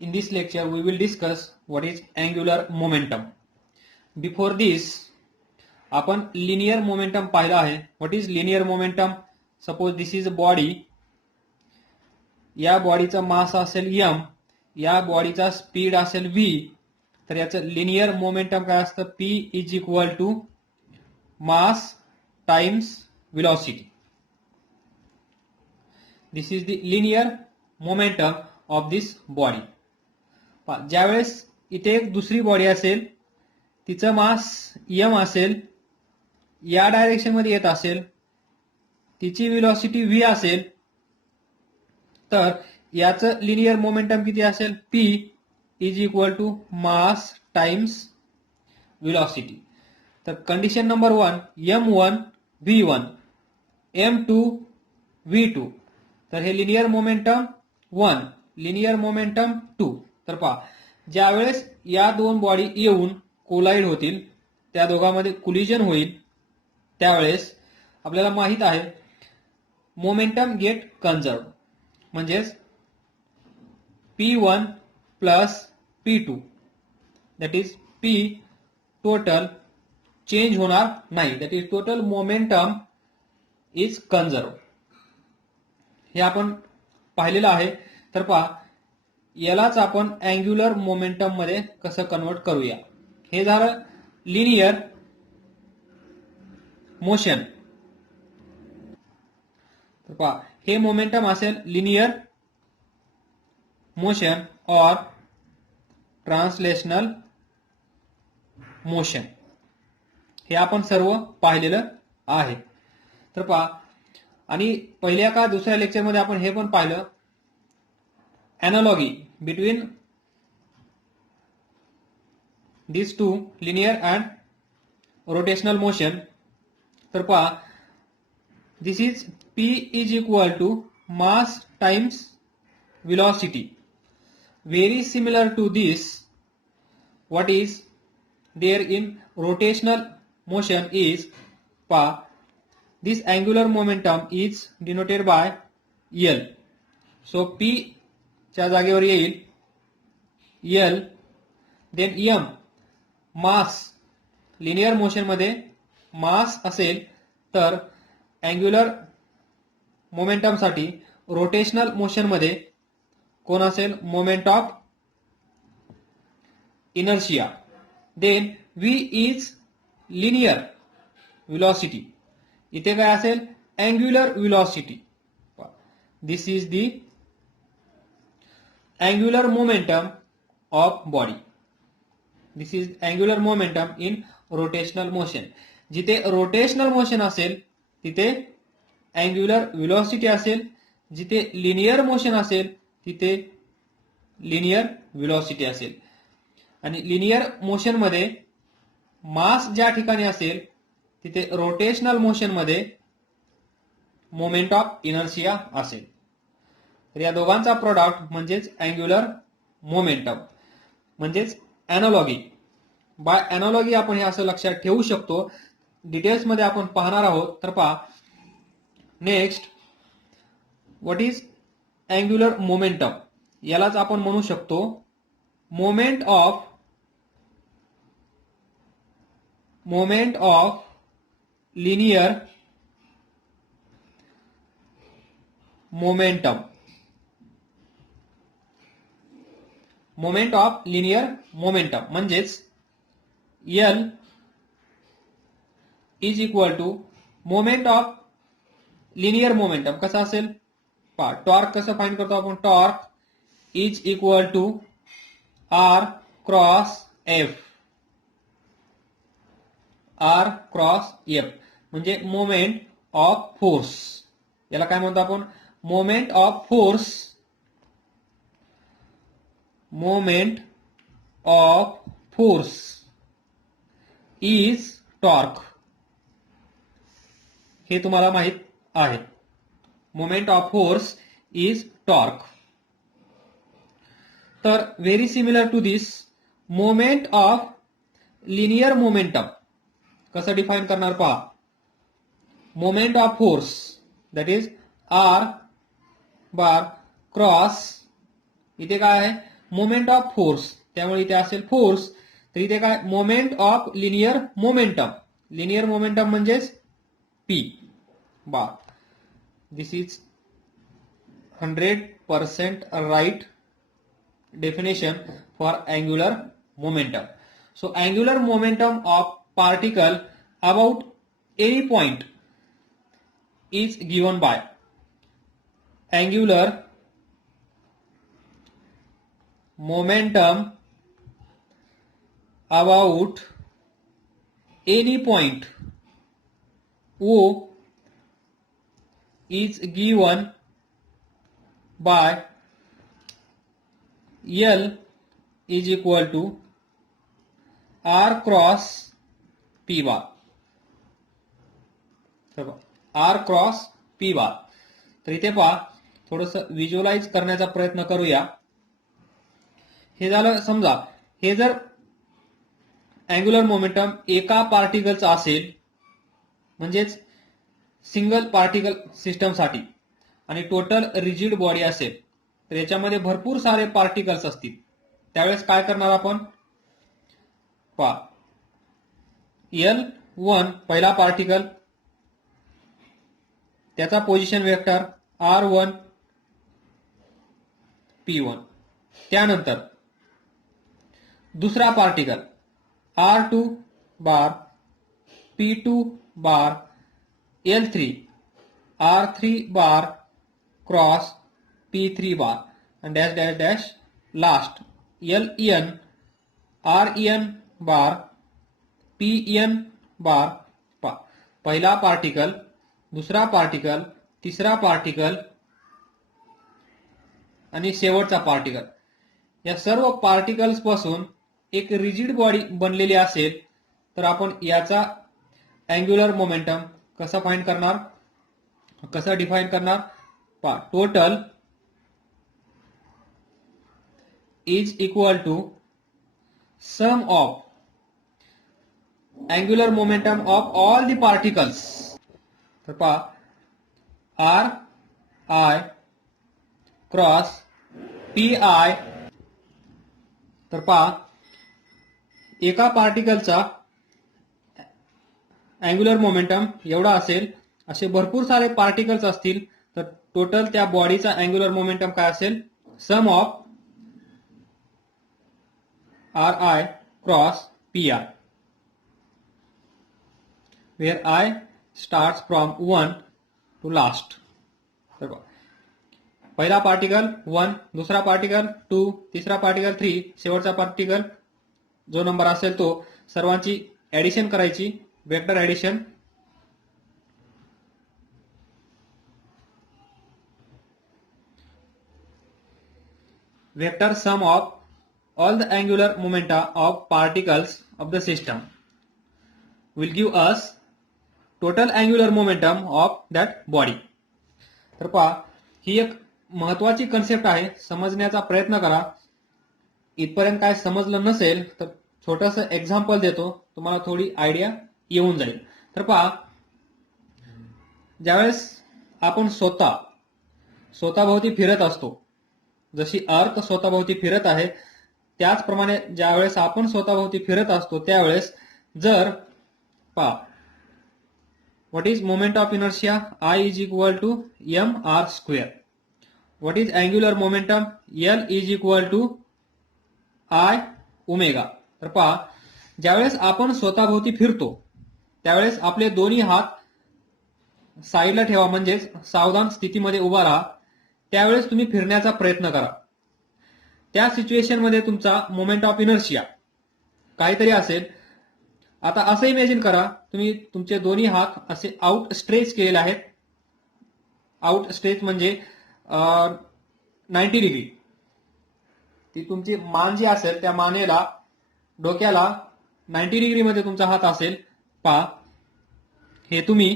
In this lecture we will discuss what is angular momentum. Before this आपण linear momentum पाहिला आहे. What is linear momentum? Suppose this is a body. या बॉडीचा मास असेल m, या बॉडीचा स्पीड असेल v, तर याचं लिनियर मोमेंटम काय असतं? p is equal to mass times velocity. This is the linear momentum of this body. ज्यावेळेस इथे एक दुसरी बॉडी असेल, तिचं मास m असेल, या डायरेक्शन मध्ये येत असेल, तिची वेलोसिटी v असेल, तर याचं लिनियर मोमेंटम किती असेल? p is equal to mass times velocity. तर condition number 1 m1 v1 m2 v2. तर हे लिनियर मोमेंटम 1, लिनियर मोमेंटम 2. तर पहा, ज्यावेळेस या दोन बॉडी येऊन कोलाइड होतील, त्या दोघांमध्ये कोलिजन होईल, त्यावेळेस आपल्याला माहित आहे मोमेंटम गेट कन्झर्व. म्हणजेच p1 plus p2 that is p total change होणार नाही. That is total momentum is conserve. हे आपण पाहिलेलं आहे. तर पहा, यालाच आपण अँग्युलर मोमेंटम मध्ये कसं कन्वर्ट करूया. हे झालं लिनियर मोशन. तर पहा, हे मोमेंटम असेल लिनियर मोशन और ट्रान्सलेशनल मोशन. हे आपण सर्व पाहिलेलं आहे. तर पहा, आणि पहिल्या का दुसऱ्या लेक्चर मध्ये आपण हे पण पाहिलं analogy between these two linear and rotational motion. तर पहा, this is p is equal to mass times velocity. Very similar to this, what is there in rotational motion is, पहा, this angular momentum is denoted by L. So p च्या जागेवर येईल L, then m mass. Linear motion मध्ये mass असेल तर angular momentum साठी rotational motion मध्ये कोण असेल? Moment of inertia. Then v is linear velocity. इथे काय असेल? Angular velocity. This is the angular momentum of body. This is angular momentum in rotational motion. जिथे rotational motion असेल तिथे angular velocity असेल, जिथे linear motion असेल तिथे linear velocity असेल. आणि linear motion मध्ये मास ज्या ठिकाणी असेल तिथे rotational motion मध्ये मोमेंट ऑफ इनर्शिया असेल. तर या दोघांचा प्रोडक्ट म्हणजेच अँग्युलर मोमेंटम, म्हणजेच अॅनालॉगी. बाय अॅनालॉगी आपण हे असं लक्षात ठेवू शकतो. डिटेल्स मध्ये आपण पाहणार आहोत. तर पहा, next what is angular momentum. यालाच आपण म्हणू शकतो moment of linear momentum. Moment of linear momentum म्हणजेच L is equal to moment of linear momentum. कसं असेल? पहा, टॉर्क कसं फाइंड करतो आपण? Torque is equal to R cross F. R cross F म्हणजे मोमेंट ऑफ फोर्स. याला काय म्हणतो आपण? Moment of force. Moment of force is torque. हे तुम्हाला माहित आहे. Moment of force is torque. तर very similar to this moment of linear momentum कसं डिफाइन करणार पहा. Moment of force that is R bar cross, इथे काय आहे? मोमेंट ऑफ फोर्स, त्यामुळे इथे असेल फोर्स. तर इथे काय moment of linear momentum. Linear momentum म्हणजेच P bar. This is 100% right definition for angular momentum. So angular momentum of particle about any point is given by angular momentum about any point O is given by L is equal to R cross P bar. R cross P bar. तर इथे पहा थोडंसं visualise करण्याचा प्रयत्न करूया. हे झालं, समजा हे जर अँग्युलर मोमेंटम एका पार्टिकलचा असेल, म्हणजेच सिंगल पार्टिकल सिस्टमसाठी, आणि टोटल रिजिड बॉडी असेल, तर याच्यामध्ये भरपूर सारे पार्टिकल्स असतील. त्यावेळेस काय करणार आपण, पहा L1 पहिला पार्टिकल, त्याचा पोझिशन वेक्टर R1 P1. त्यानंतर दुसरा particle R2 bar P2 bar L3 R3 bar cross P3 bar and dash dash dash last LN RN bar PN बार. पहिला पार्टिकल, दुसरा पार्टिकल, तिसरा पार्टिकल आणि शेवटचा पार्टिकल. या सर्व पार्टिकल्स पासून एक रिजिड बॉडी बनलेली असेल, तर आपण याचा अँग्युलर मोमेंटम कसा फाइंड करणार, कसा डिफाइन करणार, पहा total is equal to sum of angular momentum of all the particles. तर पहा R I cross P I. तर पहा एका पार्टिकलचा अँग्युलर मोमेंटम एवढा असेल, असे भरपूर सारे पार्टिकल्स असतील, तर टोटल त्या बॉडीचा अँग्युलर मोमेंटम काय असेल, sum of R I cross P I, where I starts from 1 to last. तर पहिला पार्टिकल 1, दुसरा पार्टिकल 2, तिसरा पार्टिकल 3, शेवटचा पार्टिकल जो नंबर असेल तो, सर्वांची ऍडिशन करायची, vector addition. Vector sum of all the angular momenta of particles of the system will give us total angular momentum of that body. तर पहा ही एक महत्वाची कन्सेप्ट आहे, समजण्याचा प्रयत्न करा. इथपर्यंत काय समजलं नसेल तर छोटंसं एक्झाम्पल देतो, तुम्हाला थोडी आयडिया येऊन जाईल. तर पहा ज्यावेळेस आपण स्वतःभोवती फिरत असतो, जशी अर्थ स्वतःभोवती फिरत आहे, त्याचप्रमाणे ज्यावेळेस आपण स्वतःभोवती फिरत असतो त्यावेळेस जर पहा what is moment of inertia, I is equal to mr square. What is angular momentum, L is equal to I omega. तर पहा ज्यावेळेस आपण स्वतःभोवती फिरतो त्यावेळेस आपले दोन्ही हात साईडला ठेवा, म्हणजेच सावधान स्थितीमध्ये उभा राहा. त्यावेळेस तुम्ही फिरण्याचा प्रयत्न करा. त्या सिच्युएशन मध्ये तुमचा मोमेंट ऑफ इनर्शिया काहीतरी असेल. आता असं इमॅजिन करा, तुम्ही तुमचे दोन्ही हात असे आउट स्ट्रेच केलेले आहेत. आउट स्ट्रेच म्हणजे 90 डिग्री. ती तुमची मान जी असेल त्या मानेला, डोक्याला 90 डिग्री मध्ये तुमचा हात असेल. पहा हे तुम्ही,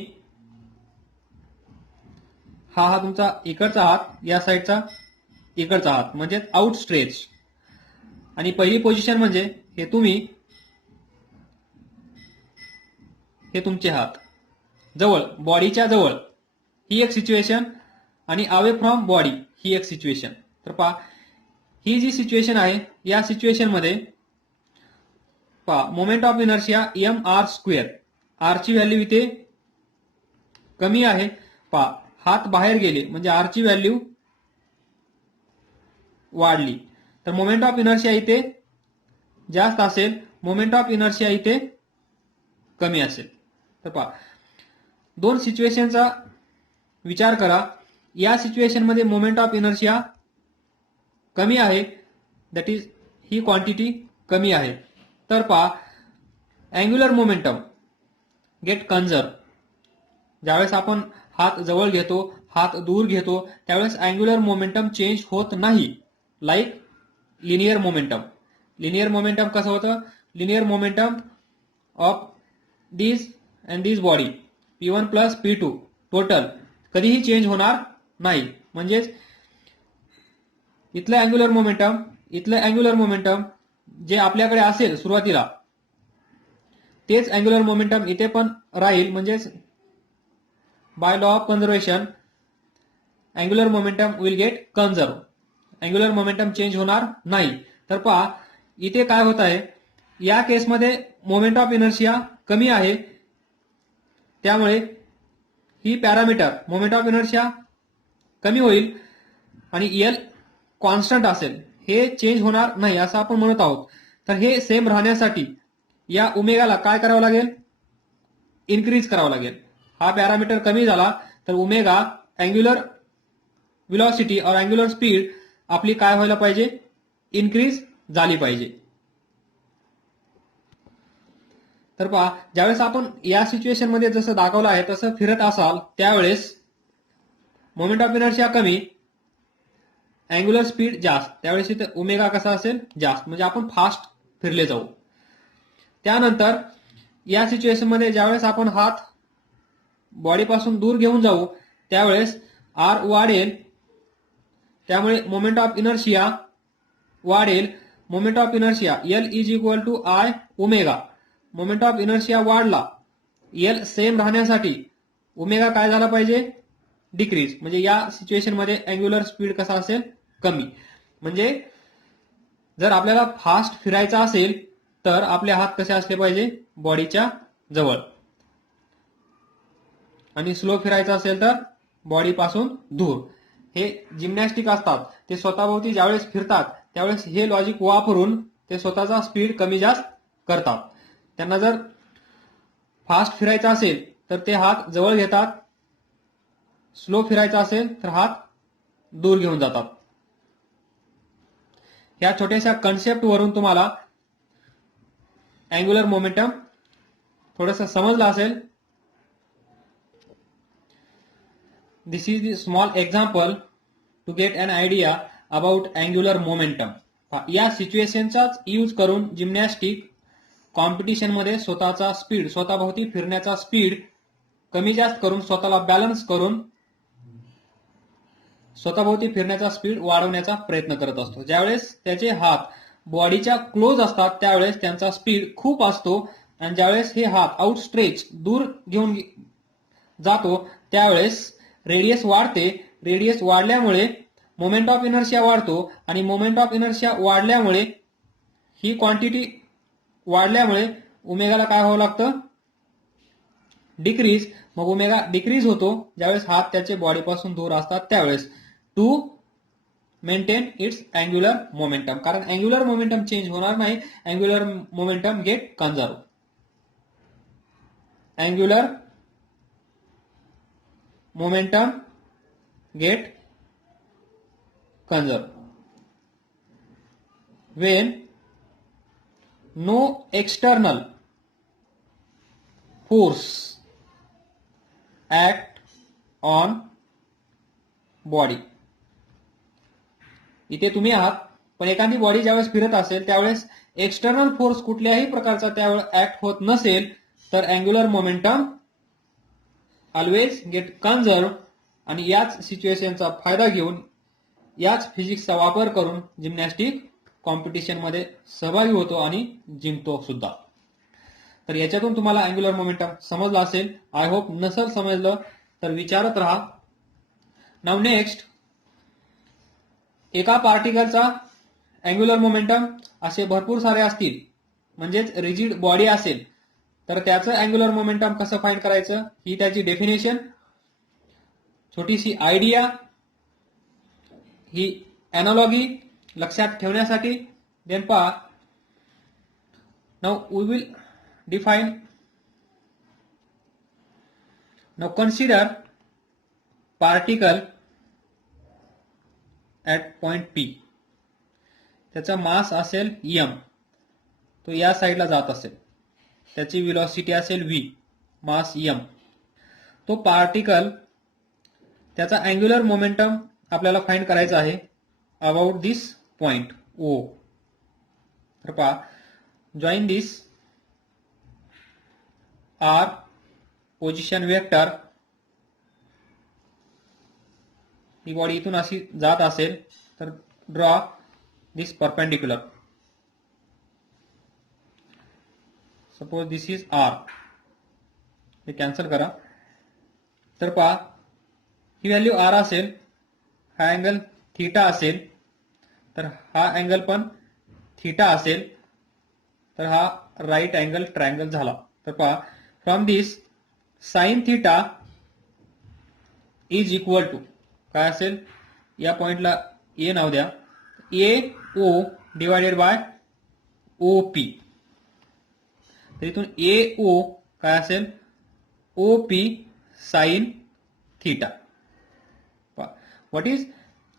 हा तुमचा इकडचा हात, या साईडचा इकडचा हात, म्हणजे आउट स्ट्रेच. आणि पहिली पोझिशन म्हणजे हे तुम्ही, हे तुमचे हात जवळ, बॉडीच्या जवळ, ही एक सिच्युएशन, आणि अवे फ्रॉम बॉडी ही एक सिच्युएशन. तर पहा ही जी सिच्युएशन आहे या सिच्युएशन मध्ये पहा moment of inertia mr², r ची व्हॅल्यू इथे कमी आहे. पहा हात बाहेर गेले म्हणजे r ची व्हॅल्यू वाढली, तर मोमेंट ऑफ इनर्शिया इथे जास्त असेल, मोमेंट ऑफ इनर्शिया इथे कमी असेल. तर पहा दोन सिच्युएशनचा विचार करा. या सिच्युएशन मध्ये मोमेंट ऑफ इनर्शिया कमी आहे, दॅट इज ही क्वांटिटी कमी आहे. तर पहा अँग्युलर मोमेंटम गेट कन्झर्व. ज्यावेळेस आपण हात जवळ घेतो, हात दूर घेतो, त्यावेळेस अँग्युलर मोमेंटम चेंज होत नाही. Like linear momentum. Linear momentum कसं होतं? Linear momentum of this and this body P1 plus P2 total कधीही चेंज होणार नाही. म्हणजेच इथलं अँग्युलर मोमेंटम जे आपल्याकडे असेल सुरुवातीला तेच अँग्युलर मोमेंटम इथे पण राहील. म्हणजेच by law of conservation angular momentum will get conserve. Angular momentum change होणार नाही. तर पहा इथे काय होत आहे, या केसमध्ये मोमेंट ऑफ इनर्शिया कमी आहे, त्यामुळे ही पॅरामीटर मोमेंट ऑफ इनर्शिया कमी होईल आणि एल कॉन्स्टंट असेल, हे चेंज होणार नाही असं आपण म्हणत आहोत. तर हे सेम राहण्यासाठी या ओमेगाला काय करावं लागेल? इन्क्रीज करावं लागेल. हा पॅरामीटर कमी झाला तर ओमेगा अँग्युलर व्हेलॉसिटी और अँग्युलर स्पीड आपली काय व्हायला पाहिजे? इन्क्रीज झाली पाहिजे. तर पहा ज्यावेळेस आपण या सिच्युएशन मध्ये जसं दाखवलं आहे तसं फिरत असाल त्यावेळेस मोमेंट ऑफ इनर्शिया कमी, अँग्युलर स्पीड जास्त, त्यावेळेस इथे ओमेगा कसा असेल? जास्त, म्हणजे आपण फास्ट फिरले जाऊ. त्यानंतर या सिच्युएशन मध्ये ज्यावेळेस आपण हात बॉडीपासून दूर घेऊन जाऊ त्यावेळेस आर वाढेल, त्यामुळे मोमेंट ऑफ इनर्शिया वाढेल. Moment of inertia L is equal to I omega. Moment of inertia वाढला, एल सेम राहण्यासाठी ओमेगा काय झाला पाहिजे? डिक्रीज. म्हणजे या सिच्युएशन मध्ये अँग्युलर स्पीड कसा असेल? कमी. म्हणजे जर आपल्याला फास्ट फिरायचा असेल तर आपले हात कसे असले पाहिजे? बॉडीच्या जवळ. आणि स्लो फिरायचा असेल तर बॉडीपासून दूर. हे जिम्नॅस्टिक असतात, ते स्वतःभोवती ज्यावेळेस फिरतात त्यावेळेस हे लॉजिक वापरून ते स्वतःचा स्पीड कमी जास्त करतात. त्यांना जर फास्ट फिरायचा असेल तर ते हात जवळ घेतात, स्लो फिरायचा असेल तर हात दूर घेऊन जातात. या छोट्याशा कन्सेप्ट वरून तुम्हाला अँग्युलर मोमेंटम थोडंसं समजलं असेल. This is the small example to get an idea about angular momentum. या सिच्युएशनचाच यूज करून जिम्नॅस्टिक कॉम्पिटिशन मध्ये स्वतःचा स्पीड, स्वतःभोवती फिरण्याचा स्पीड कमी जास्त करून स्वतःला बॅलन्स करून स्वतःभोवती फिरण्याचा स्पीड वाढवण्याचा प्रयत्न करत असतो. ज्यावेळेस त्याचे हात बॉडीच्या क्लोज असतात त्यावेळेस त्यांचा स्पीड खूप असतो, आणि ज्यावेळेस हे हात आउटस्ट्रेच दूर घेऊन जातो त्यावेळेस रेडियस वाढते. रेडियस वाढल्यामुळे मोमेंट ऑफ इनर्शिया वाढतो, आणि मोमेंट ऑफ इनर्शिया वाढल्यामुळे ही क्वांटिटी वाढल्यामुळे ओमेगाला काय व्हावं लागतं? डिक्रीज. मग ओमेगा डिक्रीज होतो ज्यावेळेस हात त्याचे बॉडीपासून दूर असतात त्यावेळेस, to maintain its angular momentum. कारण अँग्युलर मोमेंटम चेंज होणार नाही, angular momentum get conserve. Angular momentum get conserved when no external force act on body. इथे तुम्ही आहात पण एखादी बॉडी ज्यावेळेस फिरत असेल त्यावेळेस एक्सटर्नल फोर्स कुठल्याही प्रकारचा त्यावेळेस ऍक्ट होत नसेल तर angular momentum always get conserve. आणि याच सिच्युएशनचा फायदा घेऊन याच फिजिक्सचा वापर करून जिम्नॅस्टिक कॉम्पिटिशन मध्ये सहभागी होतो आणि जिंकतो सुद्धा. तर याच्यातून तुम्हाला अँग्युलर मोमेंटम समजला असेल. I hope. नसेल समजलं तर विचारत राहा. नाउ नेक्स्ट, एका पार्टिकलचा अँग्युलर मोमेंटम असे भरपूर सारे असतील, म्हणजेच रिजिड बॉडी असेल, तर त्याचं अँग्युलर मोमेंटम कसं फाइंड करायचं ही त्याची डेफिनेशन. छोटीशी आयडिया, ही एनालॉगी लक्षात ठेवण्यासाठी. देन पहा, now we will define. Now consider particle at point P. त्याचा मास असेल m, तो या साईडला जात असेल, त्याची व्हेलॉसिटी असेल v, मास m. तो पार्टिकल, त्याचा अँग्युलर मोमेंटम आपल्याला फाइंड करायचा आहे अबाउट दिस पॉइंट O. तर पहा, जॉइन दिस R पोझिशन वेक्टर. ही बॉडी इथून अशी जात असेल तर draw this perpendicular. Suppose this is R. हे कॅन्सल करा. तर पहा, ही व्हॅल्यू R असेल, हा अँगल थीटा असेल, तर हा अँगल पण थीटा असेल, तर हा राईट अँगल ट्रायंगल झाला. तर पहा, from this sine theta is equal to काय असेल, या पॉइंटला ए नाव द्या, A O divided by O P. तर इथून ए ओ काय असेल, O P sine theta. What is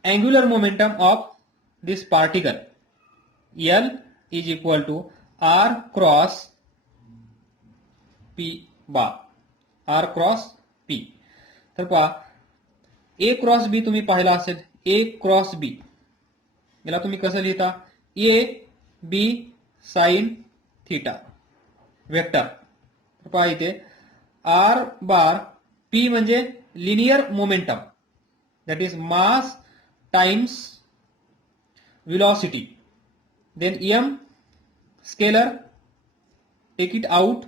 angular momentum of this particle? L is equal to R cross P bar. R cross P. तर पहा, ए cross बी तुम्ही पाहिला असेल, ए cross बी याला तुम्ही कसं लिहिता, A B sine theta vector. तर पहा इथे आर बार पी म्हणजे linear momentum, that is mass times velocity. Then m scalar, take it out,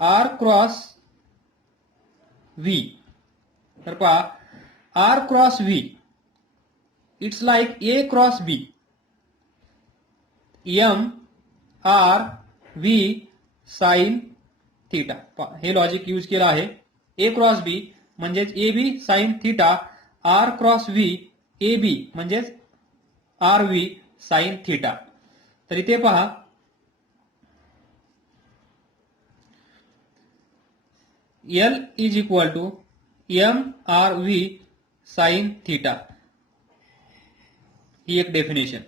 r cross v. तर पहा, r cross v, it's like a cross b. m r v sin theta. हे logic use केलं आहे. a cross b म्हणजेच A B sine theta, r cross v A B म्हणजेच R V sine theta. तर इथे पहा, L is equal to M R V sine theta, ही एक definition.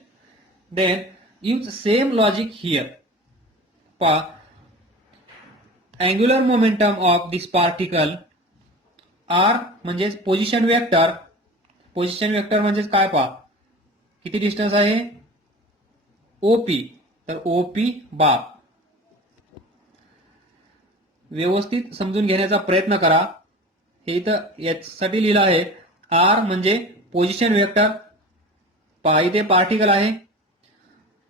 Then use same logic here. पहा, angular momentum of this particle R म्हणजेच position vector. Position vector म्हणजेच काय पहा, किती डिस्टन्स आहे, ओपी. तर ओपी बार. व्यवस्थित समजून घेण्याचा प्रयत्न करा. हे इथं यासाठी लिहिलं आहे, आर म्हणजे पोझिशन वेक्टर. पहा, इथे पार्टिकल आहे,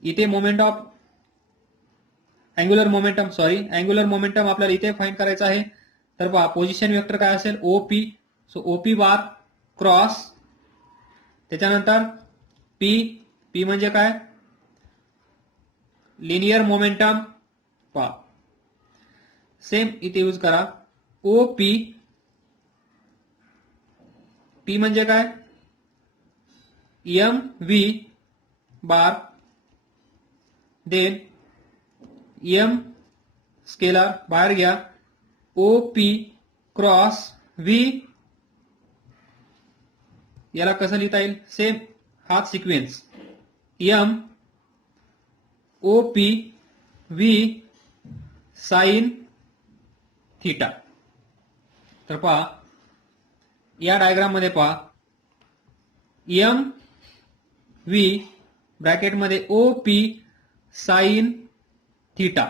इथे मोमेंट ऑफ अँग्युलर मोमेंटम आपल्याला इथे फाइंड करायचं आहे. तर पहा, पोझिशन वेक्टर काय असेल, ओपी. सो ओपी बार क्रॉस, त्याच्यानंतर पी. पी म्हणजे काय, लिनियर मोमेंटम. पहा, सेम इथे यूज करा, ओ पी. पी म्हणजे काय, एम व्ही बार. देन एम स्केलर बाहेर घ्या, ओ पी क्रॉस व्ही. याला कसं लिहिता येईल, सेम हाच sequence, M O P V sine theta. तर पहा, या डायग्राम मध्ये पहा, एम व्ही ब्रॅकेटमध्ये O P sine theta,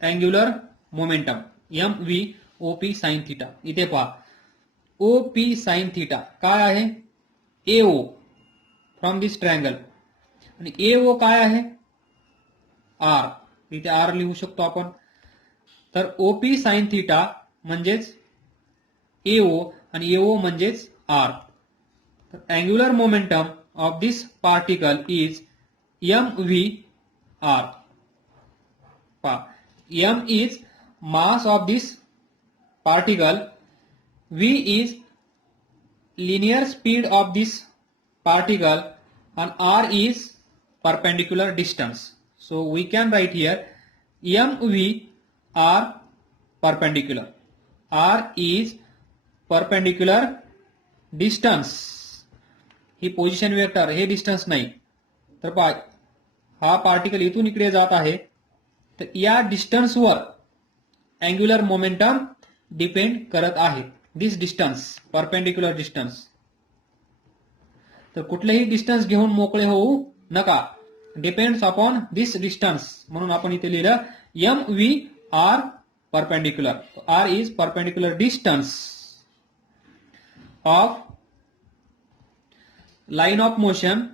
angular momentum M V O P sine theta. इथे पहा, ओ पी साइन थीटा काय आहे, एओ फ्रॉम दिस ट्रायंगल. आणि एओ काय आहे, आर. इथे आर लिहू शकतो आपण. तर ओपी साइन थीटा म्हणजेच एओ आणि एओ म्हणजेच आर. तर angular momentum of this particle is mv_r. m is mass of this particle, v is linear speed of this particle, and r is perpendicular distance. So we can write here mv_r perpendicular. r is perpendicular distance. He position vector, हे distance नाही. तर पहा, हा particle इथून इकडे जात आहे, तर या डिस्टन्सवर अँग्युलर मोमेंटम डिपेंड करत आहे. दिस डिस्टन्स, परपेंडिक्युलर डिस्टन्स. तर कुठलेही डिस्टन्स घेऊन मोकळे होऊ नका. डिपेंड्स अपॉन दिस डिस्टन्स. म्हणून आपण इथे लिहिलं mv_r perpendicular. r is perpendicular distance of line of motion.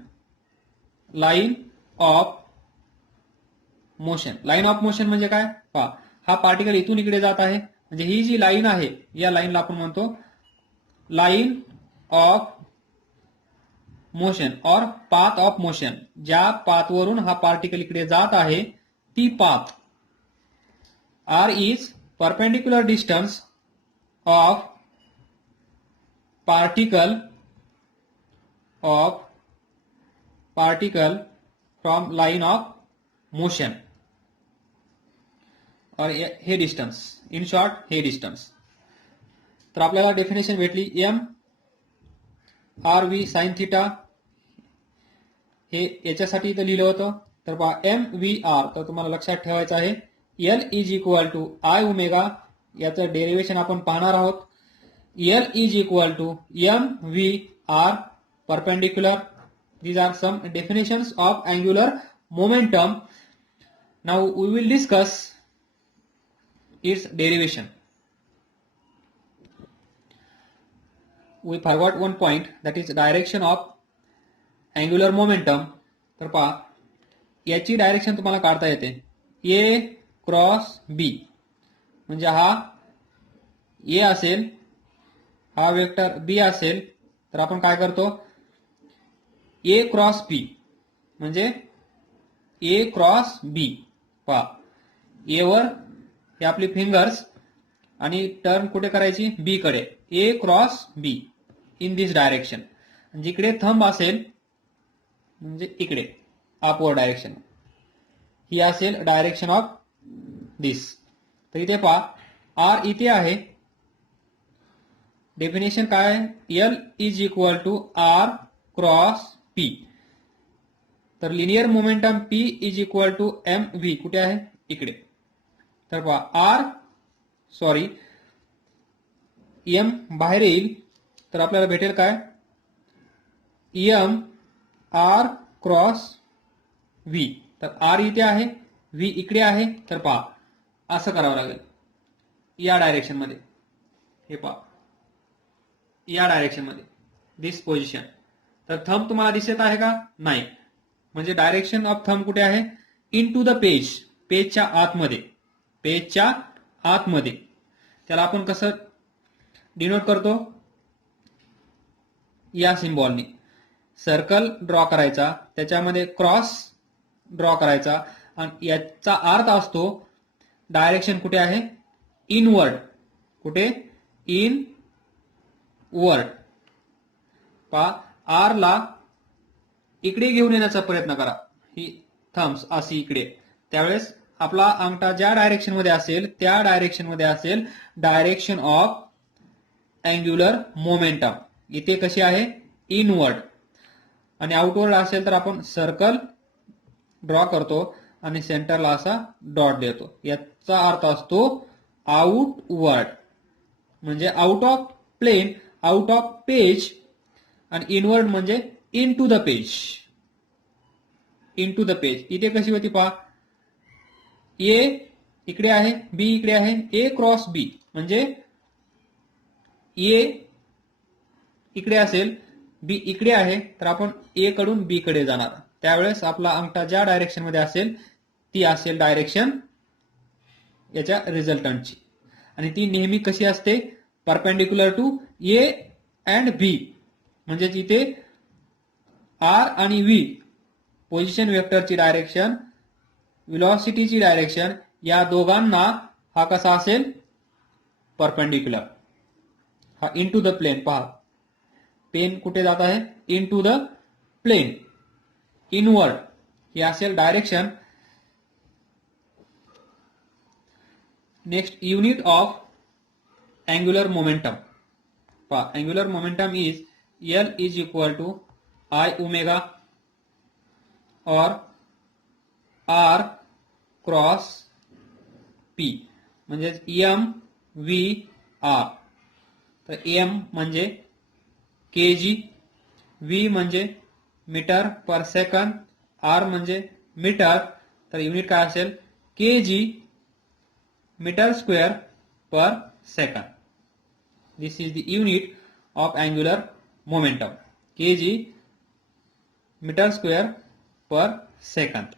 line of motion. Line of motion म्हणजे काय? पहा, हा पार्टिकल इथून इकडे जात आहे, म्हणजे ही जी लाईन आहे, या लाईनला आपण म्हणतो लाईन ऑफ मोशन और पाथ ऑफ मोशन. ज्या पाथवरून हा पार्टिकल इकडे जात आहे ती path. r is perpendicular distance of particle from line of motion. और हे डिस्टन्स, इन शॉर्ट हे डिस्टन्स. तर आपल्याला डेफिनेशन भेटली m R V sine theta. हे याच्यासाठी इथं लिहिलं होतं. तर पहा mv_r, तर तुम्हाला लक्षात ठेवायचं आहे L is equal to I omega. याचं डेरिवेशन आपण पाहणार आहोत. L is equal to mv_r perpendicular. These are some definitions of angular momentum. Now we will discuss its derivation. We forgot one point, that is direction of angular momentum. तर पहा, याची direction तुम्हाला काढता येते a cross b. म्हणजे हा a असेल, हा वेक्टर b असेल, तर आपण काय करतो, a क्रॉस b म्हणजे a क्रॉस b. पहा, a वर हे आपली फिंगर्स आणि टर्न कुठे करायची, b कडे. a cross b in this direction. जिकडे थंब असेल म्हणजे इकडे अपवर्ड डायरेक्शन, ही असेल डायरेक्शन ऑफ दिस. तर इथे पहा, r इथे आहे. डेफिनेशन काय आहे, L is equal to r cross p. तर linear momentum p is equal to mv कुठे आहे, इकडे. तर पहा, m बाहेर येईल, तर आपल्याला भेटेल काय, m r क्रॉस v. तर r इथे आहे, v इकडे आहे. तर पहा, असं करावं लागेल या डायरेक्शन मध्ये. हे पहा, या डायरेक्शन मध्ये, दिस पोझिशन. तर थंब तुम्हाला दिसत आहे का, नाही. म्हणजे डायरेक्शन ऑफ थंब कुठे आहे, इन टू द पेज. पेजच्या आतमध्ये, पेजच्या आतमध्ये. त्याला आपण कसं डिनोट करतो, या सिम्बॉलनी. सर्कल ड्रॉ करायचा, त्याच्यामध्ये क्रॉस ड्रॉ करायचा, आणि याचा अर्थ असतो डायरेक्शन कुठे आहे, इनवर्ड. कुठे, इनवर्ड. पहा, आर ला इकडे घेऊन येण्याचा प्रयत्न करा, ही थम्स अशी इकडे. त्यावेळेस आपला अंगठा ज्या डायरेक्शन मध्ये असेल त्या डायरेक्शन मध्ये असेल डायरेक्शन ऑफ अँग्युलर मोमेंटम. इथे कशी आहे, इनवर्ड. आणि आउटवर्ड असेल तर आपण सर्कल ड्रॉ करतो आणि सेंटरला असा डॉट देतो. याचा अर्थ असतो आउटवर्ड. म्हणजे out of plane, out of page. आणि इनवर्ड म्हणजे in to the page. In to the page. इथे कशी होती पहा, ए इकडे आहे, बी इकडे आहे, ए क्रॉस बी. म्हणजे ए इकडे असेल, बी इकडे आहे, तर आपण ए कडून बी कडे जाणार. त्यावेळेस आपला अंगठा ज्या डायरेक्शन मध्ये असेल ती असेल डायरेक्शन याच्या रिझल्टंटची. आणि ती नेहमी कशी असते, perpendicular to A and B. म्हणजे इथे आर आणि व्ही पोझिशन वेक्टरची डायरेक्शन, व्हेलॉसिटीची डायरेक्शन या दोघांना हा कसा असेल? परपेंडिक्युलर. हा इनटू द प्लेन. पहा पेन कुठे जात आहे? इनटू द प्लेन, इनवर्ड हे असेल direction. Next, unit of angular momentum. पहा angular momentum is L is equal to I omega और R क्रॉस P म्हणजेच M V R. तर M म्हणजे kg, V म्हणजे मीटर पर सेकंद, R म्हणजे metre. तर युनिट काय असेल? kg metre square per second. This is the unit of angular momentum, kg metre square per second.